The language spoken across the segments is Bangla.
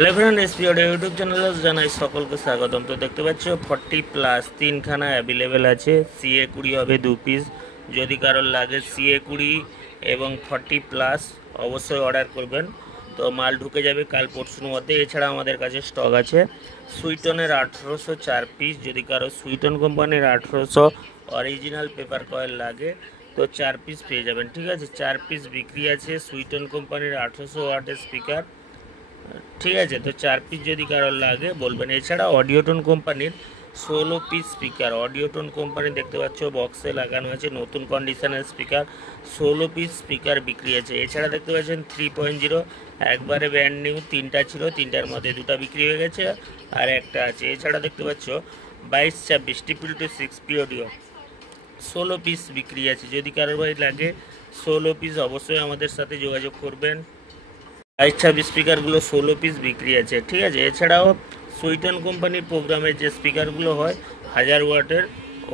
Hello friend SP audio YouTube channel জানাই সকলকে স্বাগতম। তো দেখতে পাচ্ছ 40+ তিনখানা অ্যাভেলেবেল আছে। সিএ 20 হবে 2 পিস। যদি কারোর লাগে সিএ 20 এবং 40+ অবশ্যই অর্ডার করবেন। তো মাল ঢুকে যাবে কাল পরশুর মধ্যে। এছাড়া আমাদের কাছে স্টক আছে সুইটনের 1800 4 পিস। যদি কারো সুইটন কোম্পানির 1800 অরিজিনাল পেপার কয়েল লাগে তো 4 পিস পেয়ে যাবেন। ঠিক আছে, 4 পিস বিক্রি আছে সুইটন কোম্পানির 1800 ওয়াটের স্পিকার। ঠিক আছে, তো 4 পিস যদি কারোর লাগে বলবেন। এছাড়া অডিওটোন কোম্পানির 16 পিস স্পিকার, অডিওটোন কোম্পানি দেখতে পাচ্ছ বক্সে লাগানো আছে নতুন কন্ডিশনের স্পিকার, 16 পিস স্পিকার বিক্রি আছে। এছাড়া দেখতে পাচ্ছেন 3.0 একবারে ব্র্যান্ড নিউ, তিনটা ছিল, তিনটার মধ্যে দুটা বিক্রি হয়ে গেছে আর একটা আছে। এছাড়া দেখতে পাচ্ছ 22-26 6P অডিও 16 পিস বিক্রি আছে। যদি কারোর ভাই লাগে 16 পিস অবশ্যই আমাদের সাথে যোগাযোগ করবেন। 22-26 স্পিকারগুলো 16 পিস বিক্রি আছে। ঠিক আছে, এছাড়াও সুইটন কোম্পানির প্রোগ্রামের যে স্পিকারগুলো হয় 1000 ওয়াটের,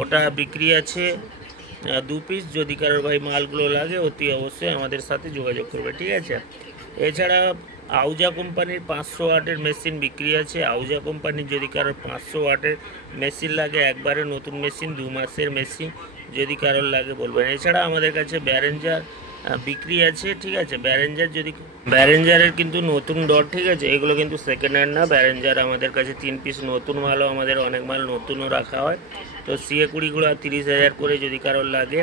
ওটা বিক্রি আছে 2 পিস। যদি কারোর ভাই মালগুলো লাগে অতি অবশ্যই আমাদের সাথে যোগাযোগ করবে। ঠিক আছে, এছাড়া আউজা কোম্পানির 500 ওয়াটের মেশিন বিক্রি আছে। আউজা কোম্পানির যদি কারোর 500 ওয়াটের মেশিন লাগে, একবারে নতুন মেশিন, 2 মাসের মেশিন, যদি কারোর লাগে বলবেন। এছাড়া আমাদের কাছে ব্যারেঞ্জার বিক্রি আছে। ঠিক আছে, ব্যারেঞ্জারের কিন্তু নতুন ডট, ঠিক আছে, এগুলো কিন্তু সেকেন্ড হ্যান্ড না। ব্যারেঞ্জার আমাদের কাছে 3 পিস নতুন মালও, আমাদের অনেক মাল নতুনও রাখা হয়। তো সিএ 20গুলো 30,000 করে যদি কারোর লাগে,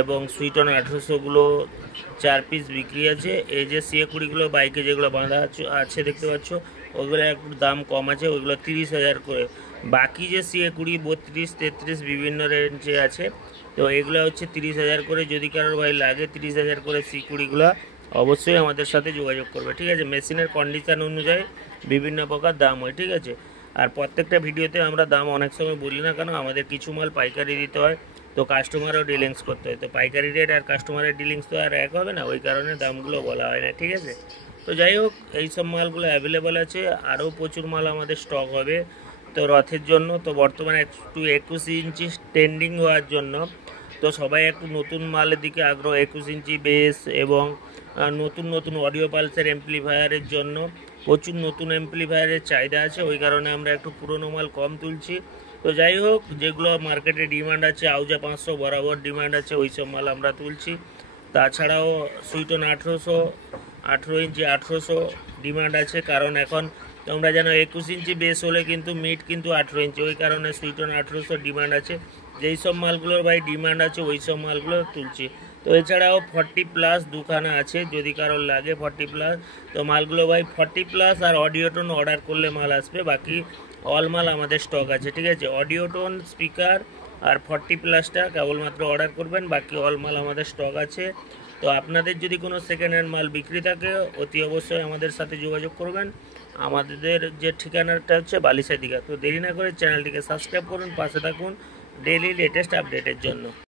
এবং সুইটন 1800গুলো 4 পিস বিক্রি আছে। এই যে সিএ 20গুলো বাইকে যেগুলো বাঁধা আছে দেখতে পাচ্ছ, ওগুলো একটু দাম কম আছে, ওইগুলো 30,000 করে। বাকি যে সিএ 20 32, 33 বিভিন্ন রেঞ্জে আছে, তো এগুলো হচ্ছে 30,000 করে। যদি কারোর ভাই লাগে 30,000 করে সি 20গুলো অবশ্যই আমাদের সাথে যোগাযোগ করবে। ঠিক আছে, মেশিনের কন্ডিশান অনুযায়ী বিভিন্ন প্রকার দাম হয়। ঠিক আছে, আর প্রত্যেকটা ভিডিওতে আমরা দাম অনেক সময় বলি না, কেন আমাদের কিছু মাল পাইকারি দিতে হয়, তো কাস্টমারও ডিলিংস করতে হয়। তো পাইকারি রেট আর কাস্টমারের ডিলিংস তো আর এক হবে না, ওই কারণে দামগুলো বলা হয় না। ঠিক আছে, তো যাই হোক, এই সব মালগুলো অ্যাভেলেবেল আছে। আরও প্রচুর মাল আমাদের স্টক হবে তো রথের জন্য। তো বর্তমানে একটু 21 ইঞ্চি ট্রেন্ডিং হওয়ার জন্য তো সবাই একটু নতুন মালের দিকে আগ্রহ। 21 ইঞ্চি বেস এবং নতুন নতুন অডিও পালসের অ্যাম্প্লিফায়ারের জন্য প্রচুর নতুন অ্যাম্প্লিফায়ারের চাহিদা আছে, ওই কারণে আমরা একটু পুরনো মাল কম তুলছি। তো যাই হোক, যেগুলো মার্কেটে ডিমান্ড আছে, আউজা 500 বরাবর ডিমান্ড আছে, ওই সব মাল আমরা তুলছি। তাছাড়াও সুইটন 18 ইঞ্চি 1800 ডিমান্ড আছে, কারণ এখন তোমরা জানো 21 ইঞ্চি বেস হলে কিন্তু মিড কিন্তু 18 ইঞ্চি, ওই কারণে সুইটন 1800 ডিমান্ড আছে। যেই সব মালগুলোর ভাই ডিমান্ড আছে ওই সব মালগুলো তুলছি। তো এছাড়াও 40+ দুখানা আছে, যদি কারোর লাগে 40+, তো মালগুলো ভাই 40+ আর অডিওটোন অর্ডার করলে মাল আসবে, বাকি অল মাল আমাদের স্টক আছে। ঠিক আছে, অডিওটোন স্পিকার আর 40+টা কেবলমাত্র অর্ডার করবেন, বাকি অল মাল আমাদের স্টক আছে। তো আপনাদের যদি কোনো সেকেন্ড হ্যান্ড মাল বিক্রি থাকে অতি অবশ্যই আমাদের সাথে যোগাযোগ করবেন। আমাদের যে ঠিকানাটা হচ্ছে বালিশা দীঘা। তো দেরি না করে চ্যানেলটিকে সাবস্ক্রাইব করুন, পাশে থাকুন ডেইলি লেটেস্ট আপডেটের জন্য।